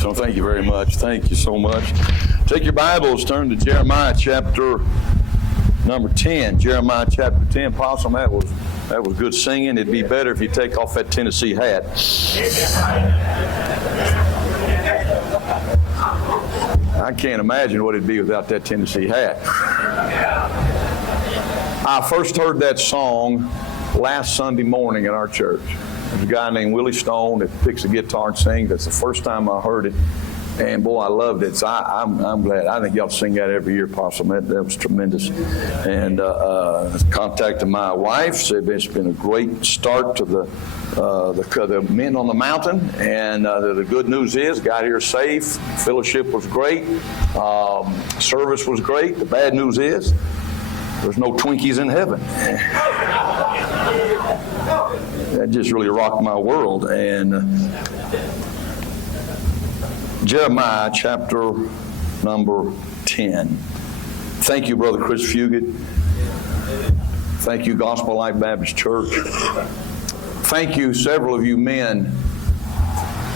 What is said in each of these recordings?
So thank you very much. Thank you so much. Take your Bibles, turn to Jeremiah chapter number 10. Jeremiah chapter 10. Possum, that was good singing. It'd be better if you take off that Tennessee hat. I can't imagine what it'd be without that Tennessee hat. I first heard that song last Sunday morning in our church. There's a guy named Willie Stone that picks a guitar and sings. That's the first time I heard it. And boy, I loved it. So I'm glad. I think y'all sing that every year, Possum. That was tremendous. And contacted my wife. Said it's been a great start to the men on the mountain. And the good news is, got here safe. Fellowship was great. Service was great. The bad news is, there's no Twinkies in heaven. That just really rocked my world. And Jeremiah chapter number 10. Thank you, Brother Chris Fugit. Thank you, Gospel Life Baptist Church. Thank you, several of you men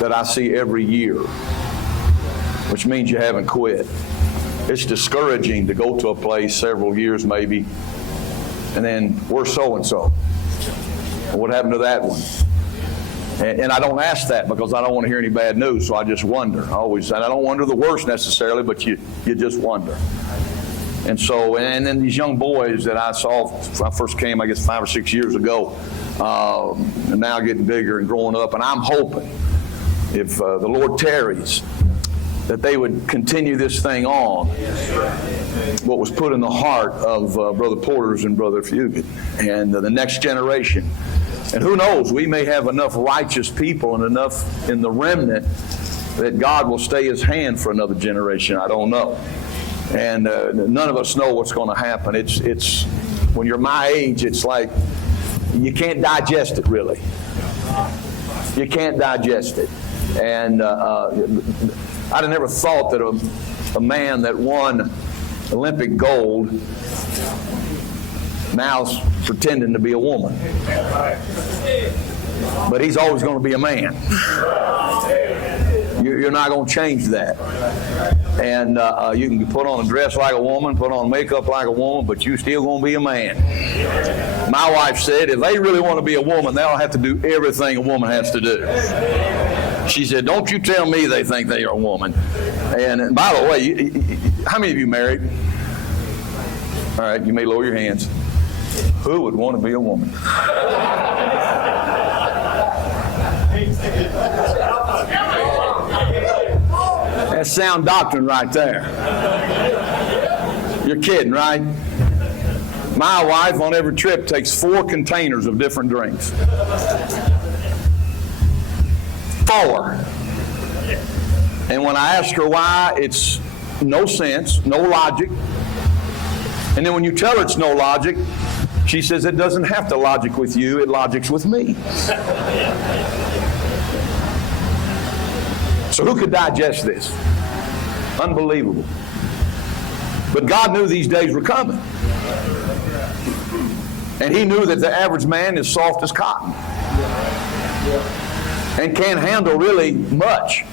that I see every year, which means you haven't quit. It's discouraging to go to a place several years maybe, and then we're so-and-so. What happened to that one? And I don't ask that because I don't want to hear any bad news, so I just wonder. I don't wonder the worst necessarily, but you just wonder. And so, and then these young boys that I saw when I first came, I guess 5 or 6 years ago, are now getting bigger and growing up. And I'm hoping, if the Lord tarries, that they would continue this thing on, what was put in the heart of Brother Porters and Brother Fugit and the next generation. And who knows, we may have enough righteous people and enough in the remnant that God will stay His hand for another generation. I don't know. And none of us know what's going to happen. It's when you're my age, it's like you can't digest it really. You can't digest it. And I'd have never thought that a man that won Olympic gold now's pretending to be a woman. But he's always going to be a man. You're not going to change that. And you can put on a dress like a woman, put on makeup like a woman, but you're still going to be a man. My wife said if they really want to be a woman, they'll have to do everything a woman has to do. She said, don't you tell me they think they are a woman. And by the way, how many of you married? All right, you may lower your hands. Who would want to be a woman? That's sound doctrine right there. You're kidding, right? My wife on every trip takes 4 containers of different drinks. 4. And when I ask her why, it's no sense, no logic. And then when you tell her it's no logic, she says it doesn't have to logic with you, it logics with me. So who could digest this? Unbelievable. But God knew these days were coming. And He knew that the average man is soft as cotton and can't handle really much.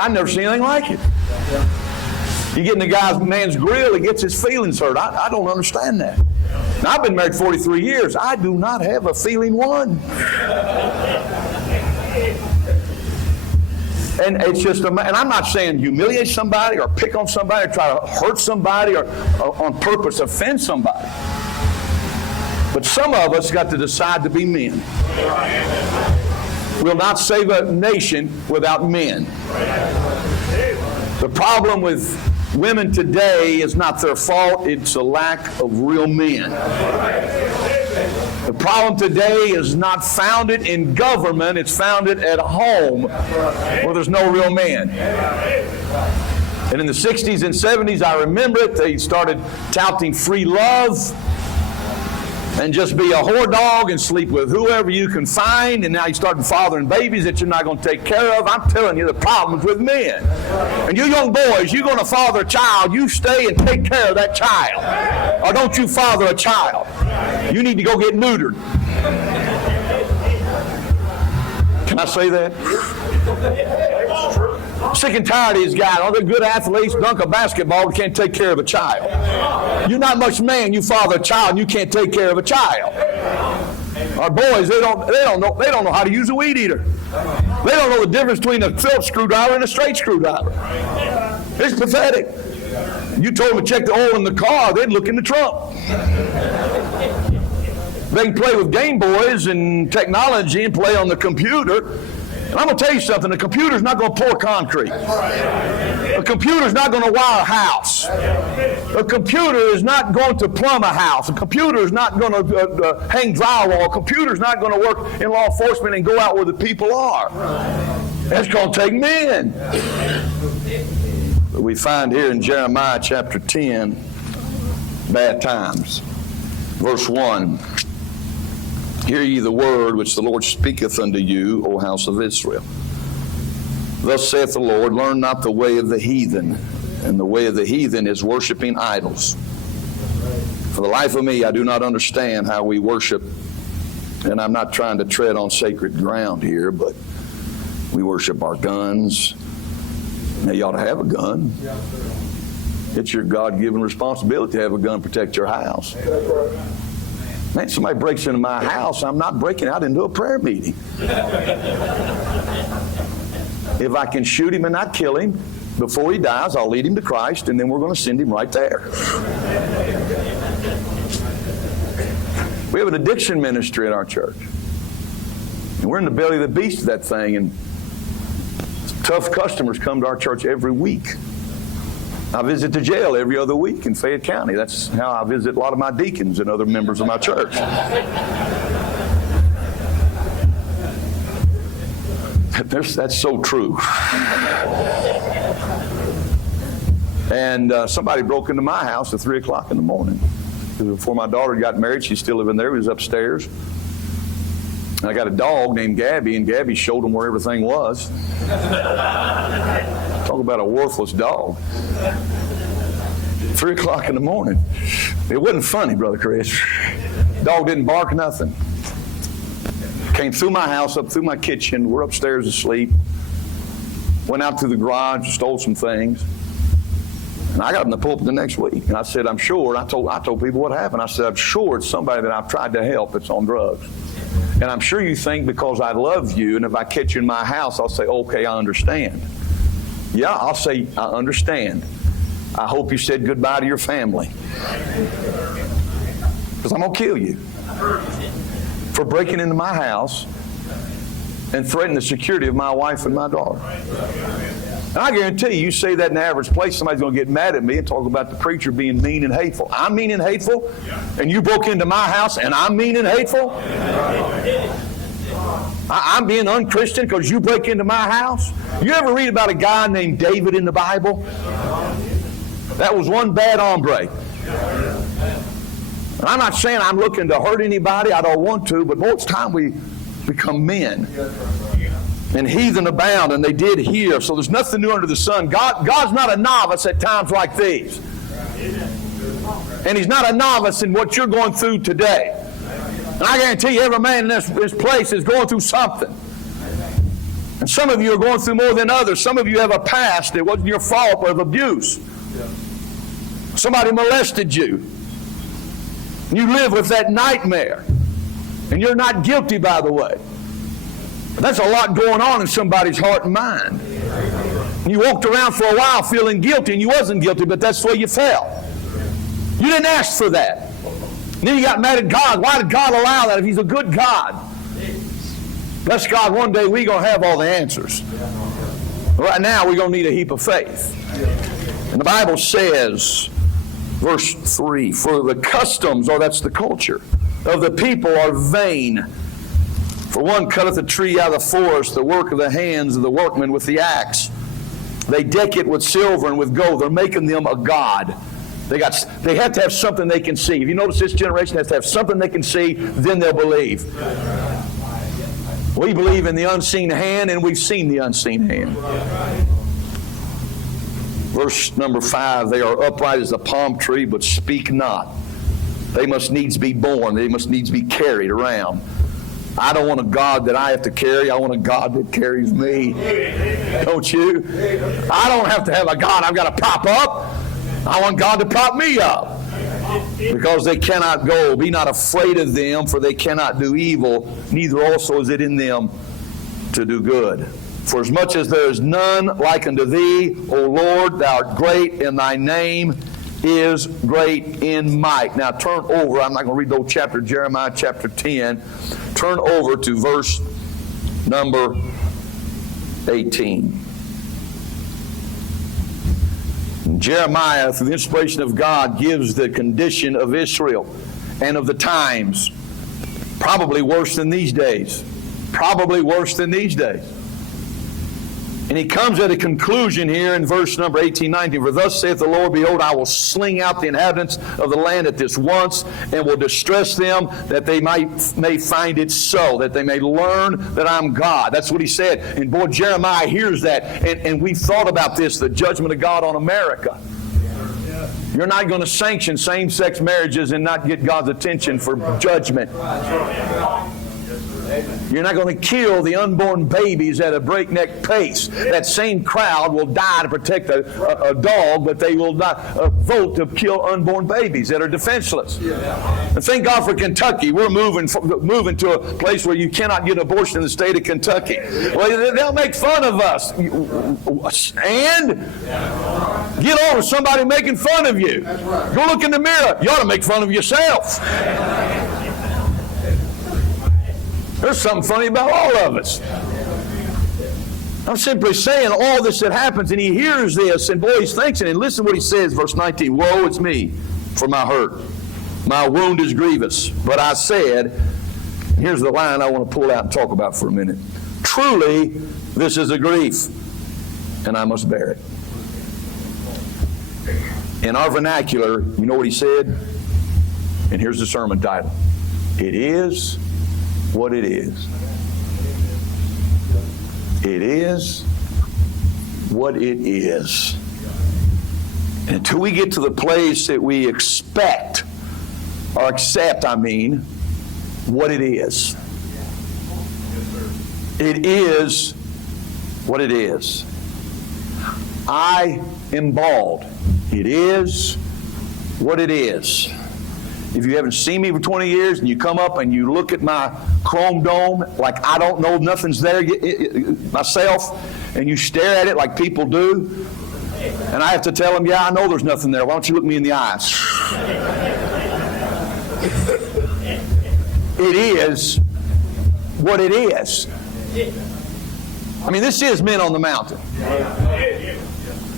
I've never seen anything like it. You get in the man's grill, he gets his feelings hurt. I don't understand that. Now, I've been married 43 years. I do not have a feeling one. And it's just, and I'm not saying humiliate somebody or pick on somebody or try to hurt somebody or on purpose offend somebody. But some of us got to decide to be men. We'll not save a nation without men. The problem with women today is not their fault, it's a lack of real men. The problem today is not founded in government, it's founded at home where there's no real men. And in the 60s and 70s, I remember it, they started touting free love and just be a whore dog and sleep with whoever you can find, and now you start fathering babies that you're not going to take care of. I'm telling you, the problem's with men. And you young boys, you're going to father a child, you stay and take care of that child. Or don't you father a child. You need to go get neutered. Can I say that? Sick and tired of these guys. All they're good athletes, dunk a basketball, but can't take care of a child. You're not much man. You father a child, and you can't take care of a child. Our boys, they don't know how to use a weed eater. They don't know the difference between a Phillips screwdriver and a straight screwdriver. It's pathetic. You told them to check the oil in the car, they'd look in the trunk. They can play with Game Boys and technology and play on the computer. And I'm going to tell you something, the computer's not going to pour concrete. The computer's not going to wire a house. The computer is not going to plumb a house. The computer is not going to hang drywall. The computer's not going to work in law enforcement and go out where the people are. That's going to take men. We find here in Jeremiah chapter 10, bad times. Verse 1. Hear ye the word which the Lord speaketh unto you, O house of Israel. Thus saith the Lord, learn not the way of the heathen, and the way of the heathen is worshiping idols. For the life of me, I do not understand how we worship, and I'm not trying to tread on sacred ground here, but we worship our guns. Now, you ought to have a gun. It's your God-given responsibility to have a gun to protect your house. Man, somebody breaks into my house, I'm not breaking out into a prayer meeting. If I can shoot him and not kill him, before he dies, I'll lead him to Christ, and then we're going to send him right there. We have an addiction ministry at our church. And we're in the belly of the beast of that thing, and tough customers come to our church every week. I visit the jail every other week in Fayette County. That's how I visit a lot of my deacons and other members of my church. That's so true. And somebody broke into my house at 3 o'clock in the morning. Before my daughter got married, she's still living there. He was upstairs. And I got a dog named Gabby, and Gabby showed him where everything was. Talk about a worthless dog. 3 o'clock in the morning. It wasn't funny, Brother Chris. Dog didn't bark, nothing. Came through my house, up through my kitchen. We're upstairs asleep. Went out through the garage, stole some things. And I got in the pulpit the next week. And I said, I'm sure. I told people what happened. I said, I'm sure it's somebody that I've tried to help that's on drugs. And I'm sure you think because I love you, and if I catch you in my house, I'll say, okay, I understand. Yeah, I'll say, I understand. I hope you said goodbye to your family. Because I'm going to kill you for breaking into my house and threatening the security of my wife and my daughter. And I guarantee you say that in the average place, somebody's going to get mad at me and talk about the preacher being mean and hateful. I'm mean and hateful, and you broke into my house, and I'm mean and hateful? I'm being unchristian because you break into my house? You ever read about a guy named David in the Bible? That was one bad hombre. And I'm not saying I'm looking to hurt anybody. I don't want to, but most time we become men. And heathen abound, and they did hear. So there's nothing new under the sun. God's not a novice at times like these. And He's not a novice in what you're going through today. And I guarantee you every man in this place is going through something. And some of you are going through more than others. Some of you have a past that wasn't your fault, but of abuse. Somebody molested you. You live with that nightmare. And you're not guilty, by the way. But that's a lot going on in somebody's heart and mind. And you walked around for a while feeling guilty, and you wasn't guilty, but that's the way you felt. You didn't ask for that. And then you got mad at God. Why did God allow that if He's a good God? Bless God, one day we're going to have all the answers. Right now, we're going to need a heap of faith. And the Bible says, verse 3, for the customs, or that's the culture, of the people are vain. For one cutteth a tree out of the forest, the work of the hands of the workmen with the axe. They deck it with silver and with gold. They're making them a god. They have to have something they can see. If you notice, this generation has to have something they can see, then they'll believe. We believe in the unseen hand, and we've seen the unseen hand. Verse number 5, they are upright as a palm tree, but speak not. They must needs be born. They must needs be carried around. I don't want a God that I have to carry. I want a God that carries me. Don't you? I don't have to have a God I've got to prop up. I want God to prop me up. Because they cannot go. Be not afraid of them, for they cannot do evil, neither also is it in them to do good. For as much as there is none like unto thee, O Lord, thou art great, and thy name is great in might. Now turn over, I'm not going to read the whole chapter, Jeremiah chapter 10. Turn over to verse number 18. Jeremiah, through the inspiration of God, gives the condition of Israel and of the times. Probably worse than these days. Probably worse than these days. And he comes at a conclusion here in verse number 18, 19. For thus saith the Lord, behold, I will sling out the inhabitants of the land at this once, and will distress them, that they may find it so, that they may learn that I'm God. That's what he said. And boy, Jeremiah hears that. And we've thought about this, the judgment of God on America. You're not going to sanction same-sex marriages and not get God's attention for judgment. You're not going to kill the unborn babies at a breakneck pace. That same crowd will die to protect a dog, but they will not vote to kill unborn babies that are defenseless. And thank God for Kentucky. We're moving to a place where you cannot get an abortion in the state of Kentucky. Well, they'll make fun of us. And get over somebody making fun of you. Go look in the mirror. You ought to make fun of yourself. There's something funny about all of us. I'm simply saying all this that happens, and he hears this, and boy, he's thinking, and listen to what he says, verse 19, woe is me for my hurt. My wound is grievous. But I said, here's the line I want to pull out and talk about for a minute. Truly, this is a grief, and I must bear it. In our vernacular, you know what he said? And here's the sermon title. It is what it is. It is what it is. And until we get to the place that we expect, or accept, what it is. It is what it is. I am bald. It is what it is. If you haven't seen me for 20 years and you come up and you look at my chrome dome like I don't know nothing's there myself, and you stare at it like people do, and I have to tell them, yeah, I know there's nothing there. Why don't you look me in the eyes? It is what it is. I mean, this is Men on the Mountain.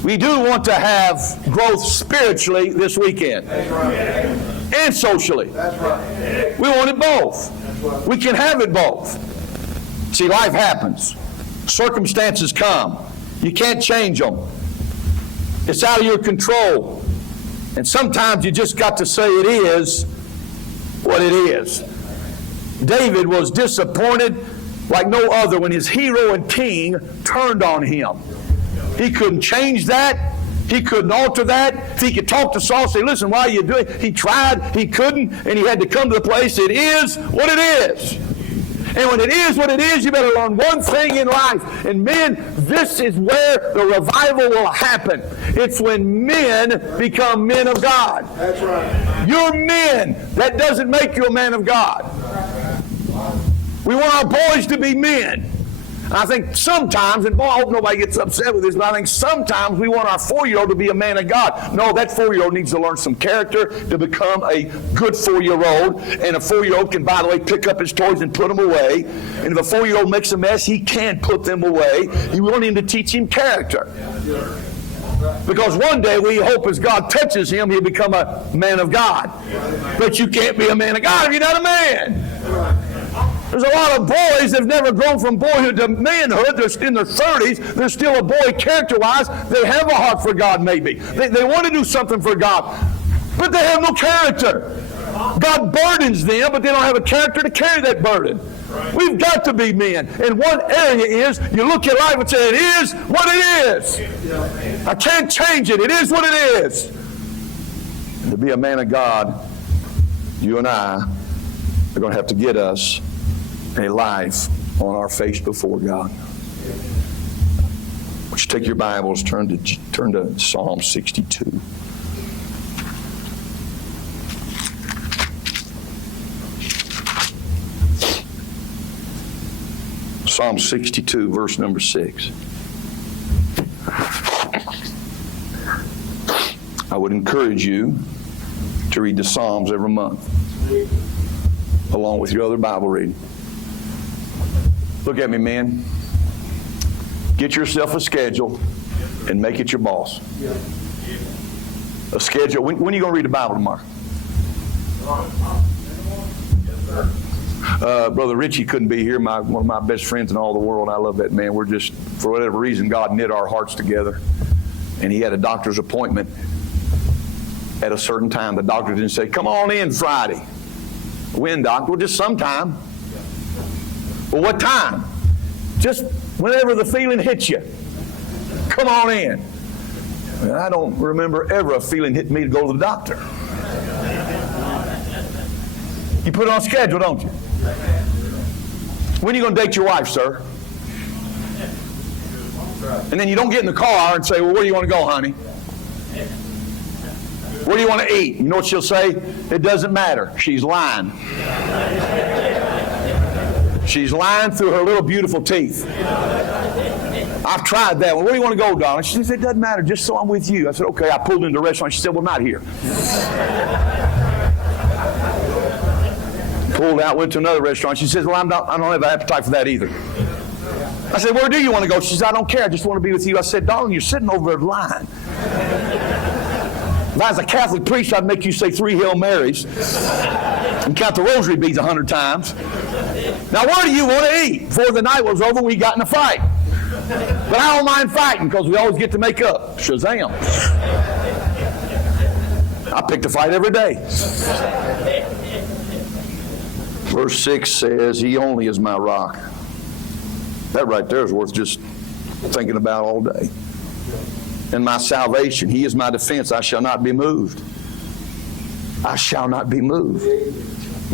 We do want to have growth spiritually this weekend. And socially. That's right. We want it both. Right. We can have it both. See, life happens. Circumstances come. You can't change them. It's out of your control. And sometimes you just got to say it is what it is. David was disappointed like no other when his hero and king turned on him. He couldn't change that. He couldn't alter that. If he could talk to Saul and say, listen, why are you doing it? He tried, he couldn't, and he had to come to the place, it is what it is. And when it is what it is, you better learn one thing in life. And men, this is where the revival will happen. It's when men become men of God. That's right. You're men. That doesn't make you a man of God. We want our boys to be men. I think sometimes, and boy, I hope nobody gets upset with this, but I think sometimes we want our 4-year-old to be a man of God. No, that 4-year-old needs to learn some character to become a good 4-year-old. And a 4-year-old can, by the way, pick up his toys and put them away. And if a 4-year-old makes a mess, he can put them away. You want him to teach him character. Because one day we hope as God touches him, he'll become a man of God. But you can't be a man of God if you're not a man. There's a lot of boys that have never grown from boyhood to manhood. They're in their 30s. They're still a boy character-wise. They have a heart for God, maybe. They want to do something for God. But they have no character. God burdens them, but they don't have a character to carry that burden. We've got to be men. And one area is, you look at life and say, it is what it is. I can't change it. It is what it is. And to be a man of God, you and I are going to have to get us a life on our face before God. Would you take your Bibles, turn to Psalm 62. Psalm 62, verse number 6. I would encourage you to read the Psalms every month, along with your other Bible reading. Look at me, man. Get yourself a schedule and make it your boss. A schedule. When are you going to read the Bible tomorrow? Brother Richie couldn't be here, one of my best friends in all the world. I love that man. We're just, for whatever reason, God knit our hearts together. And he had a doctor's appointment at a certain time. The doctor didn't say, come on in Friday. When, Doc? Well, just sometime. Well, what time? Just whenever the feeling hits you. Come on in. And I don't remember ever a feeling hitting me to go to the doctor. You put it on schedule, don't you? When are you going to date your wife, sir? And then you don't get in the car and say, well, where do you want to go, honey? Where do you want to eat? You know what she'll say? It doesn't matter. She's lying. She's lying through her little beautiful teeth. I've tried that one. Where do you want to go, darling? She says, it doesn't matter, just so I'm with you. I said, okay. I pulled into the restaurant. She said, well, not here. Pulled out, went to another restaurant. She says, well, I don't have an appetite for that either. I said, where do you want to go? She says, I don't care. I just want to be with you. I said, darling, you're sitting over there lying. If I was a Catholic priest, I'd make you say 3 Hail Marys and count the rosary beads 100 times. Now, where do you want to eat? Before the night was over, we got in a fight. But I don't mind fighting because we always get to make up. Shazam. I pick the fight every day. Verse 6 says, he only is my rock. That right there is worth just thinking about all day. And my salvation, he is my defense. I shall not be moved. I shall not be moved.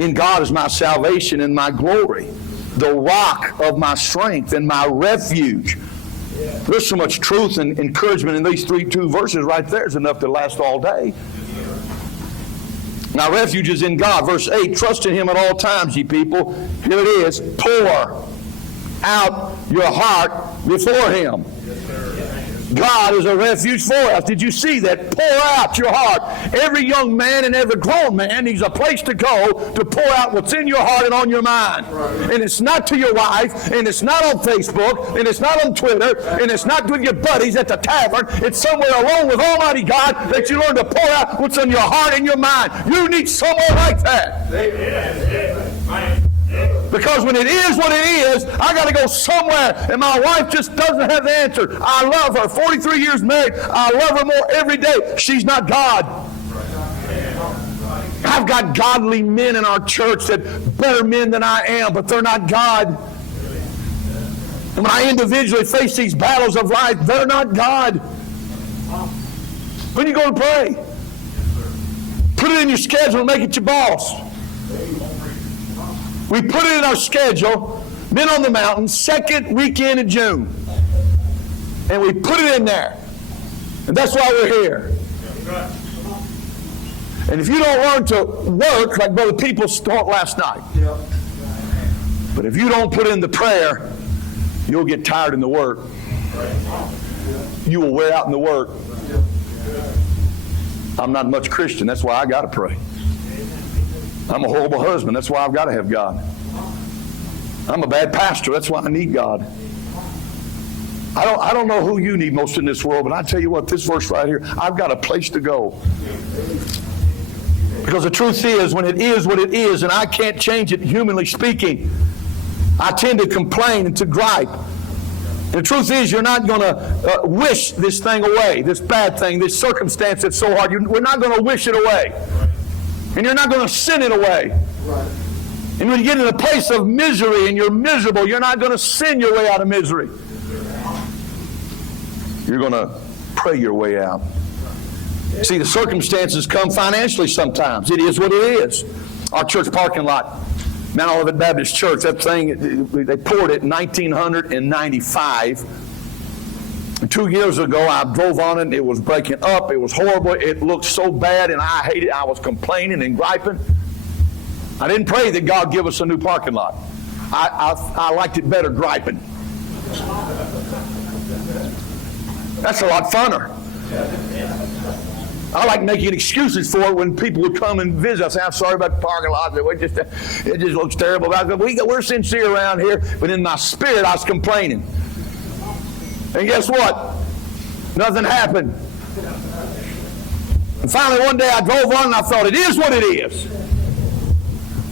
In God is my salvation and my glory, the rock of my strength and my refuge. There's so much truth and encouragement in these two verses right there is enough to last all day. Now, refuge is in God. Verse 8, trust in him at all times, ye people. Here it is. Pour out your heart before him. God is a refuge for us. Did you see that? Pour out your heart. Every young man and every grown man needs a place to go to pour out what's in your heart and on your mind. And it's not to your wife, and it's not on Facebook, and it's not on Twitter, and it's not with your buddies at the tavern. It's somewhere alone with Almighty God that you learn to pour out what's in your heart and your mind. You need somewhere like that. Because when it is what it is, I got to go somewhere, and my wife just doesn't have the answer. I love her. 43 years married. I love her more every day. She's not God. I've got godly men in our church that better men than I am, but they're not God. And when I individually face these battles of life, they're not God. When are you going to pray? Put it in your schedule and make it your boss. We put it in our schedule, Men on the Mountain, second weekend in June. And we put it in there. And that's why we're here. And if you don't learn to work like Brother People taught last night, but if you don't put in the prayer, you'll get tired in the work. You will wear out in the work. I'm not much Christian. That's why I got to pray. I'm a horrible husband. That's why I've got to have God. I'm a bad pastor. That's why I need God. I don't know who you need most in this world, but I tell you what, this verse right here, I've got a place to go. Because the truth is, when it is what it is, and I can't change it humanly speaking, I tend to complain and to gripe. And the truth is, you're not going to wish this thing away, this bad thing, this circumstance that's so hard. We're not going to wish it away. And you're not going to sin it away. Right. And when you get in a place of misery and you're miserable, you're not going to sin your way out of misery. You're going to pray your way out. See, the circumstances come financially sometimes. It is what it is. Our church parking lot Mount Olivet Baptist Church, that thing, they poured it in 1995. 2 years ago, I drove on it, and it was breaking up. It was horrible. It looked so bad, and I hated it. I was complaining and griping. I didn't pray that God give us a new parking lot. I liked it better griping. That's a lot funner. I like making excuses for it when people would come and visit. I say, I'm sorry about the parking lot. It just looks terrible. We're sincere around here, but in my spirit, I was complaining. And guess what? Nothing happened. And finally, one day I drove on and I thought, it is what it is.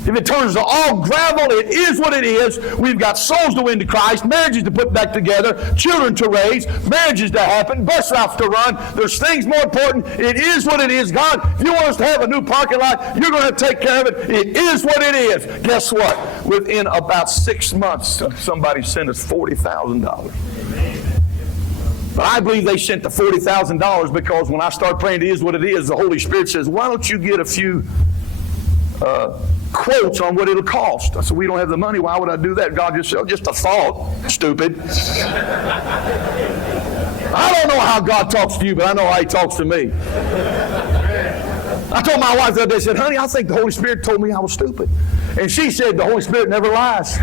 If it turns to all gravel, it is what it is. We've got souls to win to Christ, marriages to put back together, children to raise, marriages to happen, bus routes to run. There's things more important. It is what it is. God, if you want us to have a new parking lot, you're going to take care of it. It is what it is. Guess what? Within about 6 months, somebody sent us $40,000. But I believe they sent the $40,000 because when I start praying, it is what it is, the Holy Spirit says, why don't you get a few quotes on what it'll cost? I said, we don't have the money. Why would I do that? God just said, oh, just a thought, stupid. I don't know how God talks to you, but I know how He talks to me. I told my wife the other day, I said, honey, I think the Holy Spirit told me I was stupid. And she said, the Holy Spirit never lies.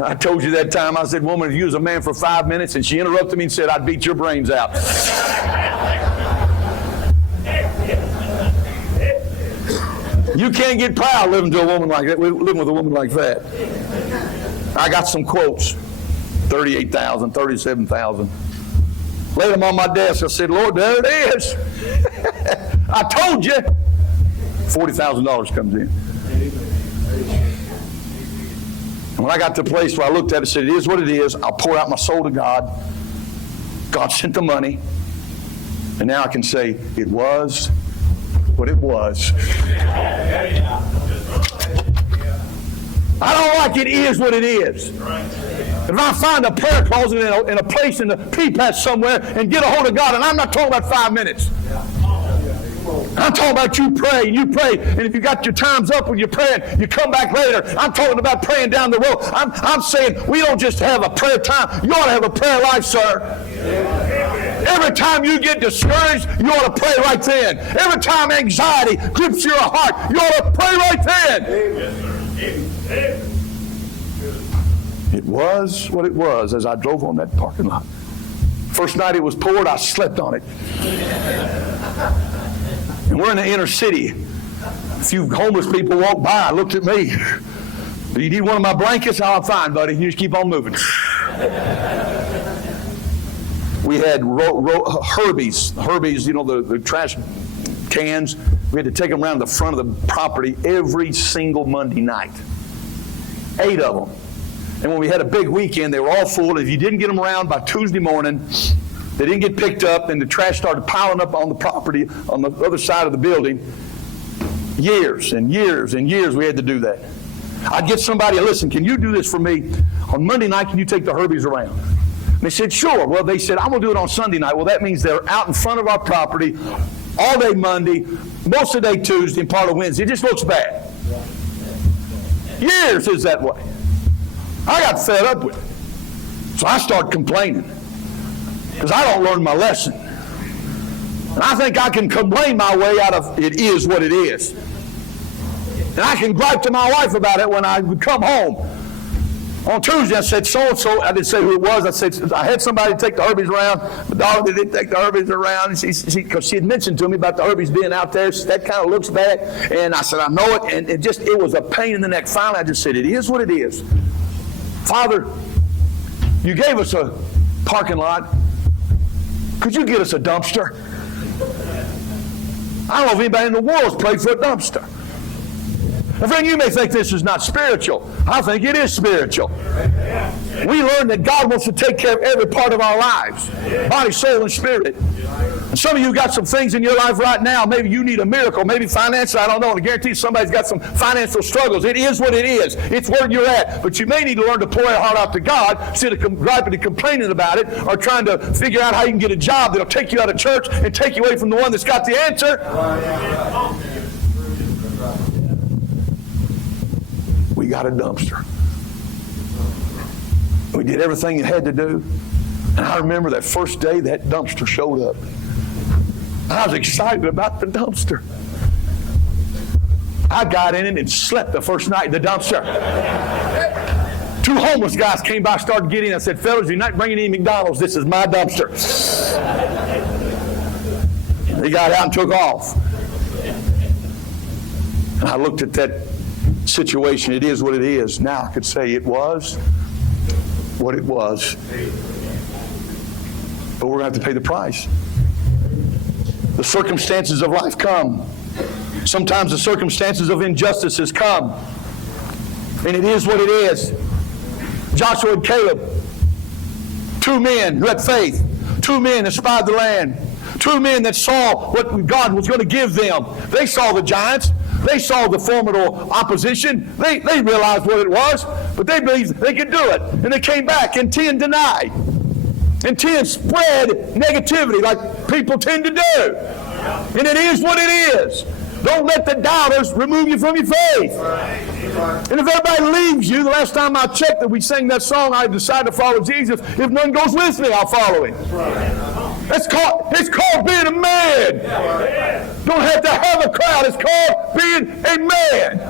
I told you that time, I said, woman, if you was a man for 5 minutes, and she interrupted me and said, I'd beat your brains out. You can't get proud living with a woman like that. I got some quotes, 38,000, 37,000. Laid them on my desk. I said, Lord, there it is. I told you. $40,000 comes in. And when I got to the place where I looked at it and said, it is what it is, I'll pour out my soul to God. God sent the money. And now I can say, it was what it was. I don't like it is what it is. If I find a prayer closet in a place in the P-patch somewhere and get a hold of God, and I'm not talking about 5 minutes. I'm talking about you pray, and if you got your times up when you're praying, you come back later. I'm talking about praying down the road. I'm saying we don't just have a prayer time. You ought to have a prayer life, sir. Every time you get discouraged, you ought to pray right then. Every time anxiety grips your heart, you ought to pray right then. It was what it was as I drove on that parking lot. First night it was poured, I slept on it. And we're in the inner city. A few homeless people walked by. I looked at me. Do you need one of my blankets? Oh, I'm fine, buddy. You just keep on moving. We had Herbies. Herbies, you know, the trash cans. We had to take them around the front of the property every single Monday night. 8 of them. And when we had a big weekend, they were all full. If you didn't get them around by Tuesday morning, they didn't get picked up, and the trash started piling up on the property on the other side of the building. Years and years and years we had to do that. I'd get somebody, listen, can you do this for me? On Monday night, can you take the Herbies around? And they said, sure. Well, they said, I'm going to do it on Sunday night. Well, that means they're out in front of our property all day Monday, most of the day Tuesday, and part of Wednesday. It just looks bad. Years is that way. I got fed up with it. So I started complaining. Because I don't learn my lesson. And I think I can complain my way out of it is what it is. And I can gripe to my wife about it when I would come home. On Tuesday, I said, so-and-so, I didn't say who it was. I said, I had somebody take the Herbies around. My daughter didn't take the Herbies around. Because she had mentioned to me about the Herbies being out there. She said, that kind of looks bad. And I said, I know it. And it was a pain in the neck. Finally, I just said, it is what it is. Father, you gave us a parking lot. Could you get us a dumpster? I don't know if anybody in the world has prayed for a dumpster. And friend, you may think this is not spiritual. I think it is spiritual. We learn that God wants to take care of every part of our lives, body, soul, and spirit. And some of you got some things in your life right now. Maybe you need a miracle. Maybe financial. I don't know. And I guarantee you somebody's got some financial struggles. It is what it is. It's where you're at. But you may need to learn to pour your heart out to God instead of griping and complaining about it or trying to figure out how you can get a job that'll take you out of church and take you away from the one that's got the answer. We got a dumpster. We did everything it had to do. And I remember that first day that dumpster showed up. I was excited about the dumpster. I got in it and slept the first night in the dumpster. 2 homeless guys came by, started getting in. I said, fellas, you're not bringing any McDonald's. This is my dumpster. They got out and took off. And I looked at that situation. It is what it is. Now I could say it was what it was. But we're going to have to pay the price. The circumstances of life come. Sometimes the circumstances of injustices come. And it is what it is. Joshua and Caleb, 2 men who had faith, 2 men that spied the land, 2 men that saw what God was going to give them. They saw the giants. They saw the formidable opposition. They realized what it was, but they believed they could do it. And they came back, and 10 denied. And 10 spread negativity like people tend to do. And it is what it is. Don't let the doubters remove you from your faith. And if everybody leaves you, the last time I checked that we sang that song, I decided to follow Jesus. If none goes with me, I'll follow him. It's called being a man. Don't have to have a crowd. It's called being a man.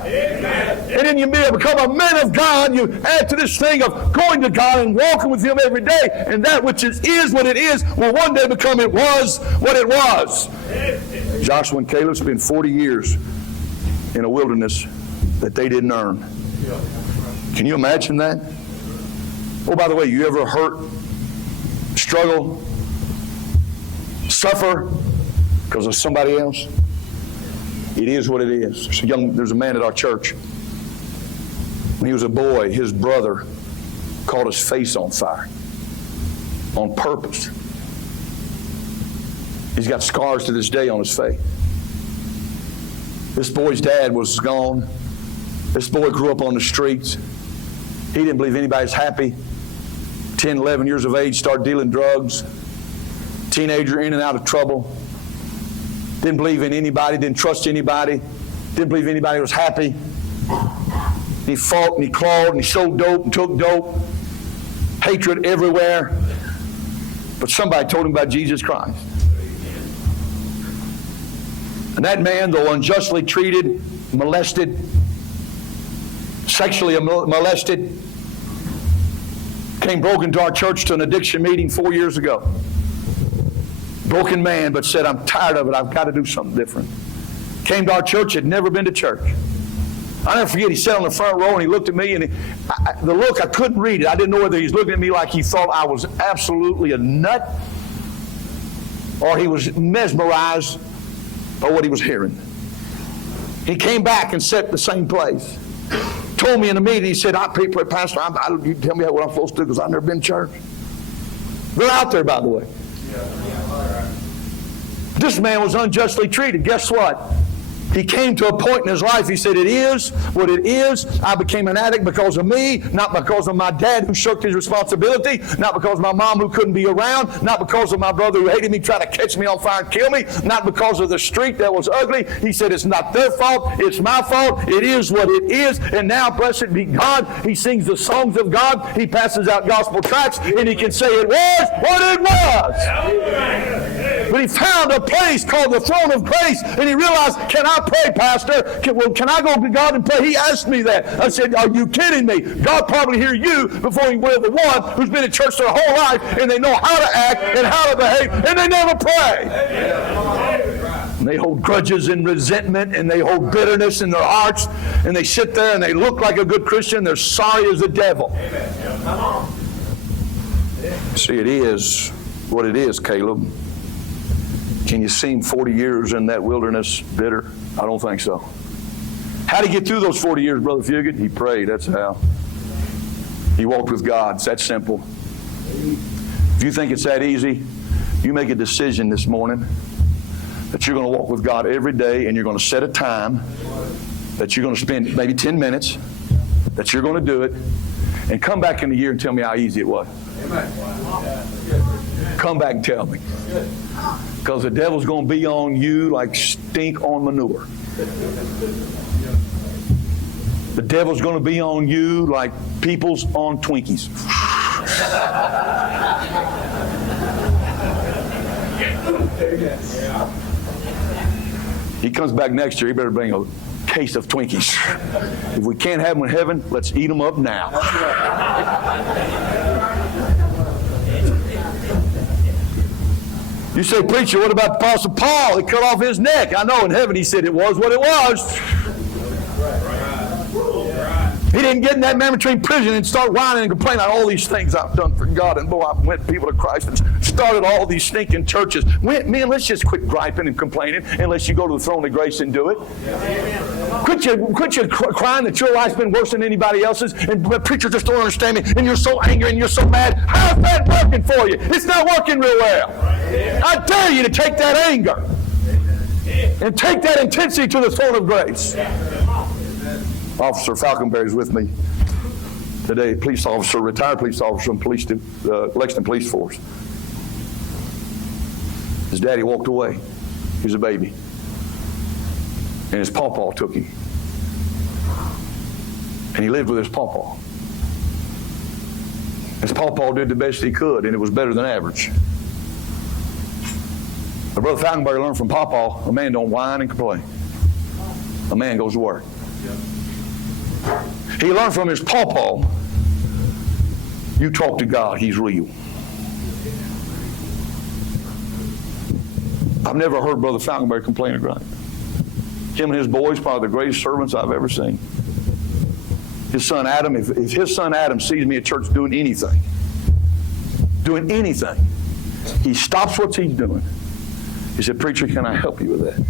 And then you become a man of God. You add to this thing of going to God and walking with him every day. And that which is what it is will one day become it was what it was. Joshua and Caleb spent 40 years in a wilderness that they didn't earn. Can you imagine that? Oh, by the way, you ever hurt, struggle, suffer because of somebody else? It is what it is. There's a man at our church. When he was a boy, his brother caught his face on fire on purpose. He's got scars to this day on his face. This boy's dad was gone. This boy grew up on the streets. He didn't believe anybody's happy. 10, 11 years of age, started dealing drugs. Teenager in and out of trouble. Didn't believe in anybody, didn't trust anybody. Didn't believe anybody was happy. He fought and he clawed and he sold dope and took dope. Hatred everywhere. But somebody told him about Jesus Christ. And that man, though unjustly treated, molested, sexually molested, came broken to our church to an addiction meeting 4 years ago. Broken man, but said, I'm tired of it. I've got to do something different. Came to our church, had never been to church. I'll never forget, he sat on the front row and he looked at me, and the look, I couldn't read it. I didn't know whether he was looking at me like he thought I was absolutely a nut or he was mesmerized by what he was hearing. He came back and sat in the same place. Told me in a meeting, he said, Pastor, you tell me what I'm supposed to do because I've never been to church. They're out there, by the way. This man was unjustly treated. Guess what? He came to a point in his life, he said, it is what it is. I became an addict because of me, not because of my dad who shirked his responsibility, not because of my mom who couldn't be around, not because of my brother who hated me, tried to catch me on fire and kill me, not because of the street that was ugly. He said, it's not their fault, it's my fault. It is what it is. And now, blessed be God, he sings the songs of God, he passes out gospel tracts, and he can say it was what it was. But he found a place called the throne of grace, and he realized, can I pray, Pastor? Can I go to God and pray? He asked me that. I said, are you kidding me? God probably hear you before he will the one who's been in church their whole life, and they know how to act and how to behave, and they never pray. And they hold grudges and resentment, and they hold bitterness in their hearts, and they sit there and they look like a good Christian. They're sorry as the devil. See, it is what it is, Caleb. Can you see him 40 years in that wilderness bitter? I don't think so. How did he get through those 40 years, Brother Fugit? He prayed, that's how. He walked with God. It's that simple. If you think it's that easy, You make a decision this morning that you're going to walk with God every day, and you're going to set a time that you're going to spend maybe 10 minutes, that you're going to do it, and come back in a year and tell me how easy it was. Come back and tell me. Because the devil's going to be on you like stink on manure. The devil's going to be on you like people's on Twinkies. He comes back next year, he better bring a case of Twinkies. If we can't have them in heaven, let's eat them up now. You say, preacher, what about the Apostle Paul? He cut off his neck. I know in heaven he said it was what it was. He didn't get in that man-between prison and start whining and complaining about all these things I've done for God. And boy, I went people to Christ and started all these stinking churches. Man, let's just quit griping and complaining unless you go to the throne of grace and do it. Quit your crying that your life's been worse than anybody else's, and the preacher just don't understand me, and you're so angry and you're so mad. How's that working for you? It's not working real well. I dare you to take that anger and take that intensity to the throne of grace. Officer Falconberry is with me today, police officer, retired police officer from Lexington Police Force. His daddy walked away. He was a baby. And his pawpaw took him. And he lived with his pawpaw. His pawpaw did the best he could, and it was better than average. But Brother Falconberry learned from pawpaw, a man don't whine and complain. A man goes to work. He learned from his pawpaw, you talk to God, He's real. I've never heard Brother Falconberry complain or gripe. Him and his boys, probably the greatest servants I've ever seen. His son Adam, if his son Adam sees me at church doing anything, he stops what he's doing. He said, preacher, can I help you with that?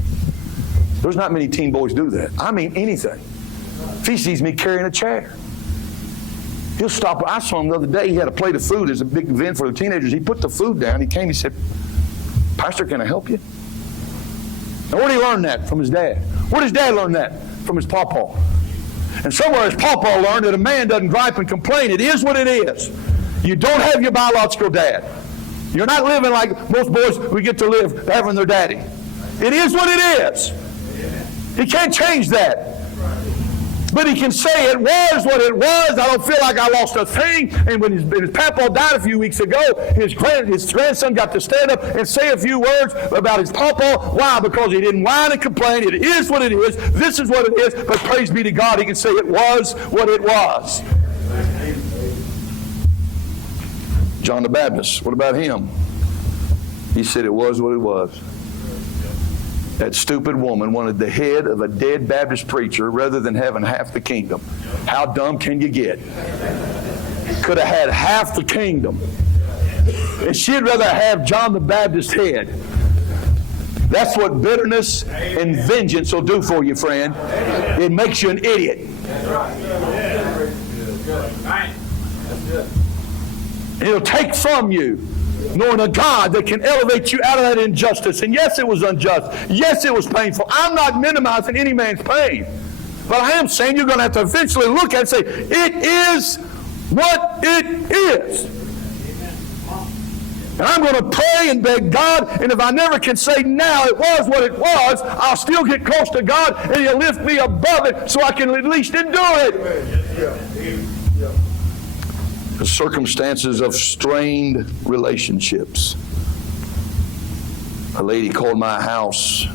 There's not many teen boys do that. I mean anything. If he sees me carrying a chair, he'll stop. I saw him the other day. He had a plate of food. It's a big event for the teenagers. He put the food down. He came. He said, Pastor, can I help you? Now, where did he learn that? From his dad. Where did his dad learn that? From his pawpaw. And somewhere his pawpaw learned that a man doesn't gripe and complain. It is what it is. You don't have your biological dad. You're not living like most boys we get to live having their daddy. It is what it is. He can't change that. But he can say it was what it was. I don't feel like I lost a thing. And when his papa died a few weeks ago, his grandson got to stand up and say a few words about his papa. Why? Because he didn't whine and complain. It is what it is. This is what it is. But praise be to God, he can say it was what it was. John the Baptist, what about him? He said it was what it was. That stupid woman wanted the head of a dead Baptist preacher rather than having half the kingdom. How dumb can you get? Could have had half the kingdom. And she'd rather have John the Baptist's head. That's what bitterness and vengeance will do for you, friend. It makes you an idiot. It'll take from you knowing a God that can elevate you out of that injustice. And yes, it was unjust. Yes, it was painful. I'm not minimizing any man's pain. But I am saying you're going to have to eventually look at it and say, it is what it is. And I'm going to pray and beg God, and if I never can say now it was what it was, I'll still get close to God, and He'll lift me above it so I can at least endure it. The circumstances of strained relationships. A lady called my house.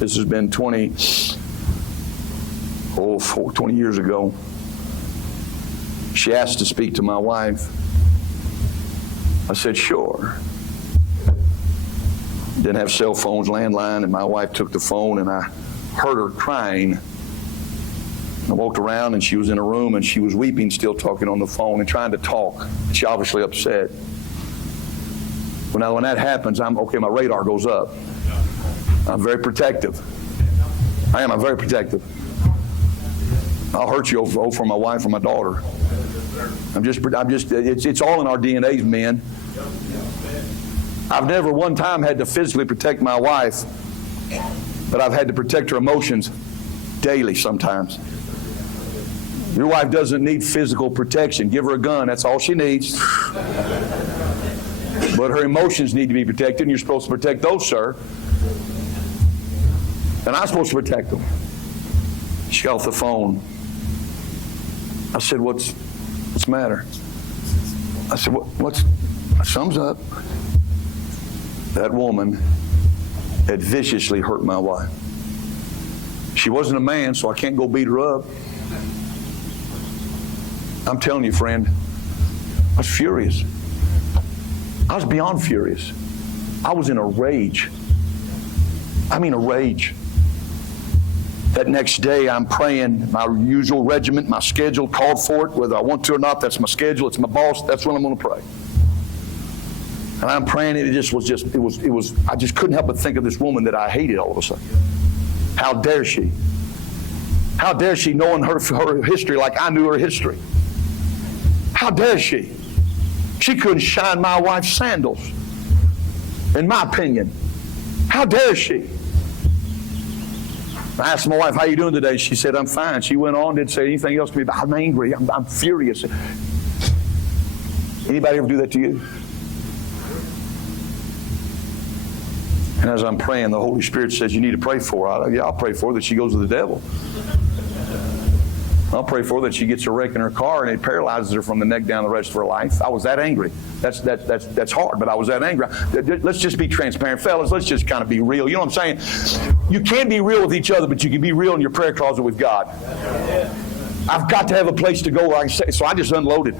This has been 20 years ago. She asked to speak to my wife. I said, sure. Didn't have cell phones, landline, and my wife took the phone, and I heard her crying. I walked around, and she was in a room, and she was weeping, still talking on the phone and trying to talk. She obviously upset. Well, now when that happens, my radar goes up. I'm very protective. I'm very protective. I'll hurt you for my wife or my daughter. it's all in our DNAs, men. I've never one time had to physically protect my wife, but I've had to protect her emotions daily sometimes. Your wife doesn't need physical protection. Give her a gun. That's all she needs. But her emotions need to be protected, and you're supposed to protect those, sir. And I'm supposed to protect them. She got off the phone. I said, what's the matter? I said, what's sums up? That woman had viciously hurt my wife. She wasn't a man, so I can't go beat her up. I'm telling you, friend, I was furious. I was beyond furious. I was in a rage. I mean a rage. That next day I'm praying my usual regiment, my schedule called for it, whether I want to or not. That's my schedule, it's my boss, that's when I'm going to pray. And I'm praying, it was, I just couldn't help but think of this woman that I hated all of a sudden. How dare she? How dare she, knowing her history like I knew her history? How dare she? She couldn't shine my wife's sandals, in my opinion. How dare she? I asked my wife, how you doing today? She said, I'm fine. She went on, didn't say anything else to me. I'm angry. I'm furious. Anybody ever do that to you? And as I'm praying, the Holy Spirit says, you need to pray for her. Yeah, I'll pray for her that she goes to the devil. I'll pray for her that she gets a wreck in her car and it paralyzes her from the neck down the rest of her life. I was that angry. That's hard, but I was that angry. Let's just be transparent. Fellas, let's just kind of be real. You know what I'm saying? You can be real with each other, but you can be real in your prayer closet with God. I've got to have a place to go where I can say, so I just unloaded.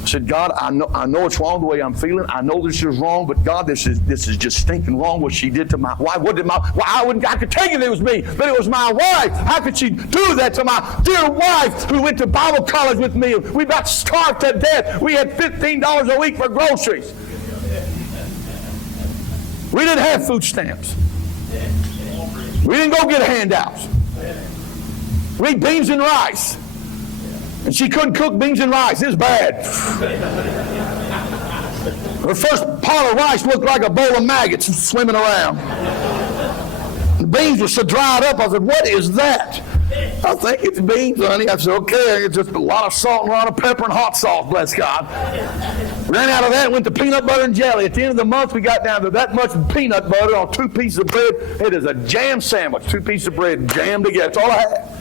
I said, God, I know it's wrong the way I'm feeling. I know this is wrong, but God, this is just stinking wrong what she did to my wife. I could take it was me, but it was my wife. How could she do that to my dear wife who went to Bible college with me? We about starved to death. We had $15 a week for groceries. We didn't have food stamps. We didn't go get handouts. We ate beans and rice. And she couldn't cook beans and rice. It was bad. Her first pot of rice looked like a bowl of maggots swimming around. The beans were so dried up, I said, what is that? I think it's beans, honey. I said, okay, it's just a lot of salt and a lot of pepper and hot sauce, bless God. Ran out of that and went to peanut butter and jelly. At the end of the month, we got down to that much peanut butter on 2 pieces of bread. It is a jam sandwich, 2 pieces of bread jammed together. That's all I had.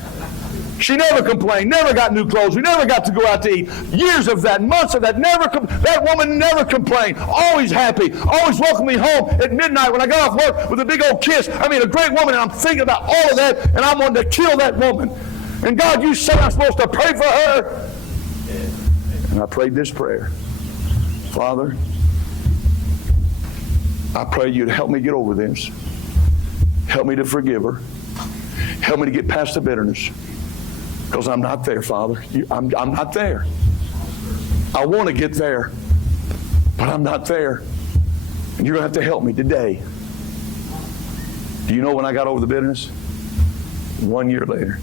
She never complained, never got new clothes. We never got to go out to eat. Years of that, months of that, that woman never complained. Always happy, always welcomed me home at midnight when I got off work with a big old kiss. I mean, a great woman, and I'm thinking about all of that, and I wanted to kill that woman. And God, you said I'm supposed to pray for her. And I prayed this prayer. Father, I pray you to help me get over this. Help me to forgive her. Help me to get past the bitterness. Because I'm not there, Father. I'm not there. I want to get there, but I'm not there. And you're going to have to help me today. Do you know when I got over the bitterness? 1 year later.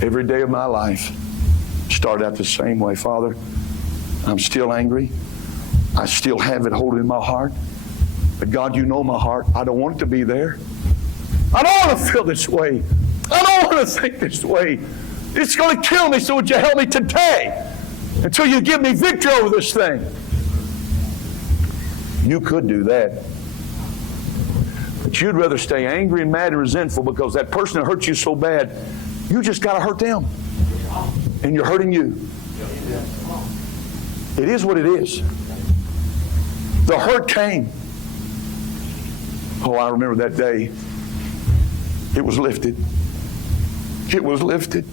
Every day of my life started out the same way. Father, I'm still angry. I still have it holding in my heart. But God, you know my heart. I don't want it to be there. I don't want to feel this way. I don't want to think this way. It's going to kill me, so would you help me today until you give me victory over this thing? You could do that. But you'd rather stay angry and mad and resentful because that person that hurt you so bad, you just got to hurt them. And you're hurting you. It is what it is. The hurt came. Oh, I remember that day. It was lifted. It was lifted.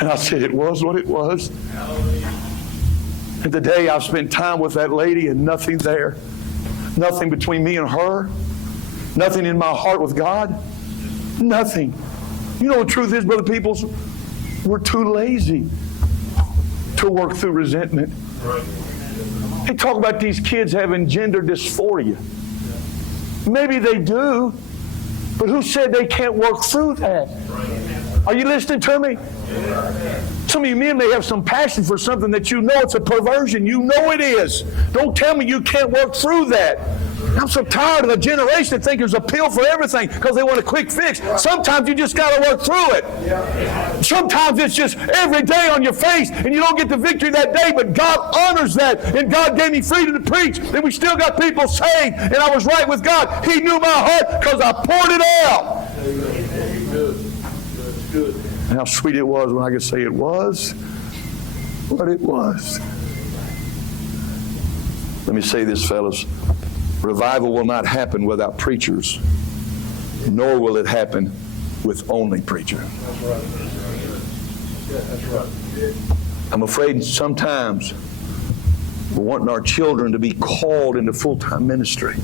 And I said, it was what it was. And today I've spent time with that lady and nothing there. Nothing between me and her. Nothing in my heart with God. Nothing. You know what the truth is, brother peoples? We're too lazy to work through resentment. They talk about these kids having gender dysphoria. Maybe they do. But who said they can't work through that? Are you listening to me? Some of you men may have some passion for something that you know it's a perversion. You know it is. Don't tell me you can't work through that. I'm so tired of the generation that think there's a pill for everything because they want a quick fix. Sometimes you just got to work through it. Sometimes it's just every day on your face and you don't get the victory that day, but God honors that. And God gave me freedom to preach. And we still got people saved and I was right with God. He knew my heart because I poured it out. And how sweet it was when I could say it was what it was. Let me say this, fellas. Revival will not happen without preachers, nor will it happen with only preachers. That's right. I'm afraid sometimes we're wanting our children to be called into full-time ministry.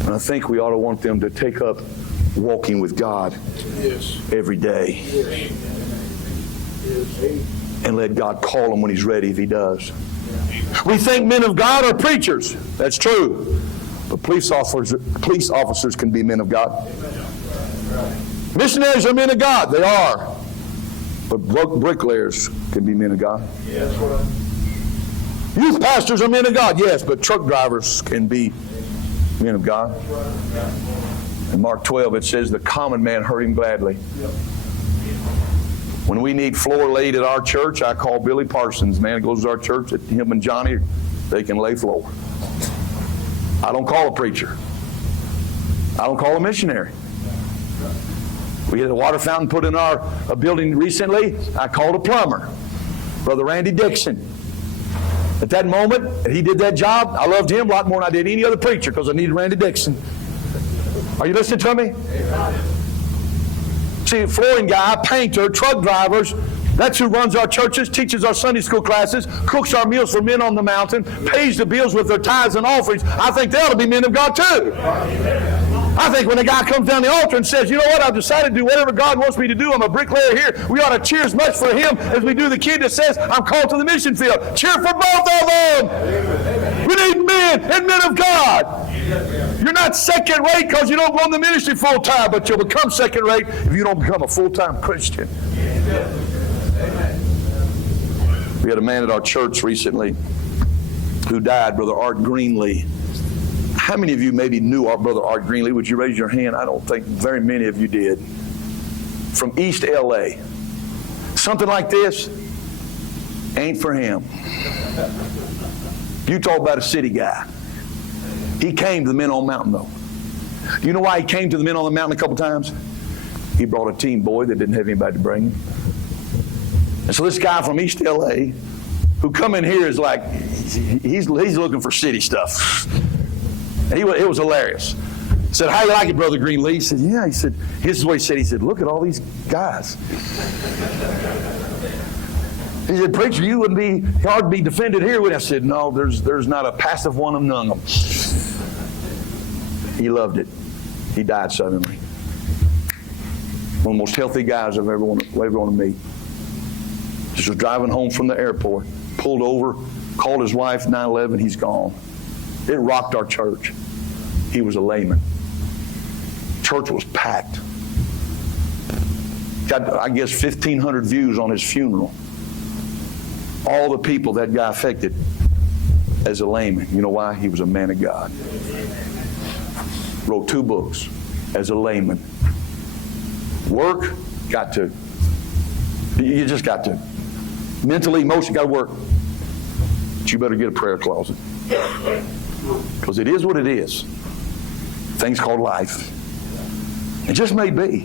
And I think we ought to want them to take up walking with God every day. And let God call them when He's ready if He does. We think men of God are preachers. That's true. But police officers can be men of God. Missionaries are men of God. They are. But bricklayers can be men of God. Youth pastors are men of God. Yes, but truck drivers can be men of God. In Mark 12 it says the common man heard Him gladly. When we need floor laid at our church, I call Billy Parsons. Man goes to our church, him and Johnny, they can lay floor. I don't call a preacher. I don't call a missionary. We had a water fountain put in our building recently. I called a plumber, Brother Randy Dixon. At that moment, he did that job. I loved him a lot more than I did any other preacher because I needed Randy Dixon. Are you listening to me? See, flooring guy, painter, truck drivers, that's who runs our churches, teaches our Sunday school classes, cooks our meals for men on the mountain, pays the bills with their tithes and offerings. I think they ought to be men of God too. I think when a guy comes down the altar and says, you know what, I've decided to do whatever God wants me to do. I'm a bricklayer here. We ought to cheer as much for him as we do the kid that says, I'm called to the mission field. Cheer for both of them. We need men and men of God. You're not second rate because you don't run the ministry full time, but you'll become second rate if you don't become a full-time Christian. We had a man at our church recently who died, Brother Art Greenlee. How many of you maybe knew our Brother Art Greenlee? Would you raise your hand? I don't think very many of you did. From East L.A. Something like this ain't for him. You talk about a city guy. He came to the Men on Mountain, though. You know why he came to the Men on the Mountain a couple times? He brought a teen boy that didn't have anybody to bring him. And so this guy from East L.A. who come in here is like, he's looking for city stuff. And it was hilarious. He said, how you like it, Brother Greenlee? He said, yeah. He said, this is what he said. He said, look at all these guys. He said, preacher, you wouldn't be hard to be defended here. I said, no, there's not a passive one among them. He loved it. He died suddenly. One of the most healthy guys I've ever wanted to meet. Just was driving home from the airport, pulled over, called his wife, 9/11, he's gone. It rocked our church. He was a layman. Church was packed. Got, I guess, 1,500 views on his funeral. All the people that guy affected as a layman. You know why? He was a man of God. Wrote 2 books as a layman. Work, you just got to. Mentally, emotionally, got to work. But you better get a prayer closet. Because it is what it is. Things called life. It just may be.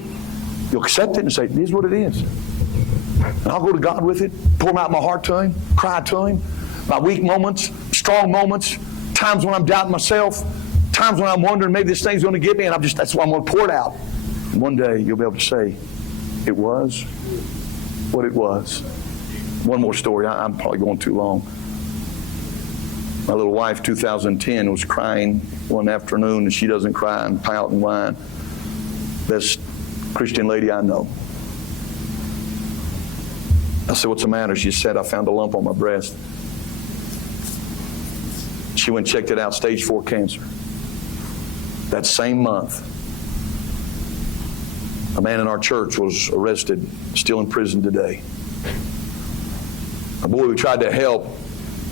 You'll accept it and say, it is what it is. And I'll go to God with it, pour out my heart to Him, cry to Him. My weak moments, strong moments, times when I'm doubting myself, times when I'm wondering maybe this thing's going to get me, and that's why I'm going to pour it out. And one day you'll be able to say, it was what it was. One more story. I'm probably going too long. My little wife, 2010, was crying one afternoon, and she doesn't cry and pout and whine. Best Christian lady I know. I said, what's the matter? She said, I found a lump on my breast. She went and checked it out, stage 4 cancer. That same month, a man in our church was arrested, still in prison today. A boy we tried to help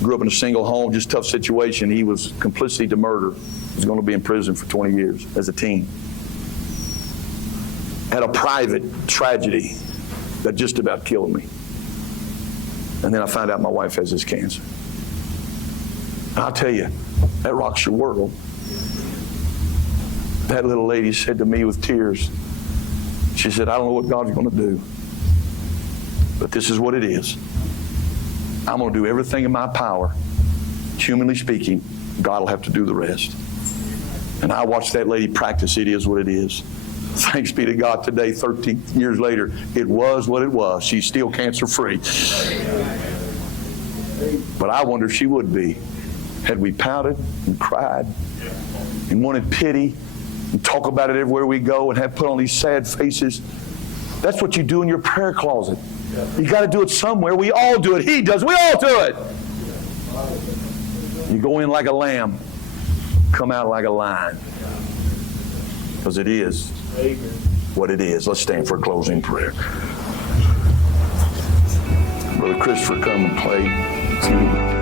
grew up in a single home, just tough situation. He was complicity to murder. He's going to be in prison for 20 years as a teen. Had a private tragedy that just about killed me. And then I found out my wife has this cancer. And I'll tell you, that rocks your world. That little lady said to me with tears, she said, I don't know what God's going to do, but this is what it is. I'm going to do everything in my power. Humanly speaking, God will have to do the rest. And I watched that lady practice. It is what it is. Thanks be to God today, 13 years later, it was what it was. She's still cancer-free. But I wonder if she would be had we pouted and cried and wanted pity and talk about it everywhere we go and have put on these sad faces. That's what you do in your prayer closet. You got to do it somewhere. We all do it. He does. We all do it. You go in like a lamb, come out like a lion. Because it is what it is. Let's stand for a closing prayer. Brother Christopher, come and play.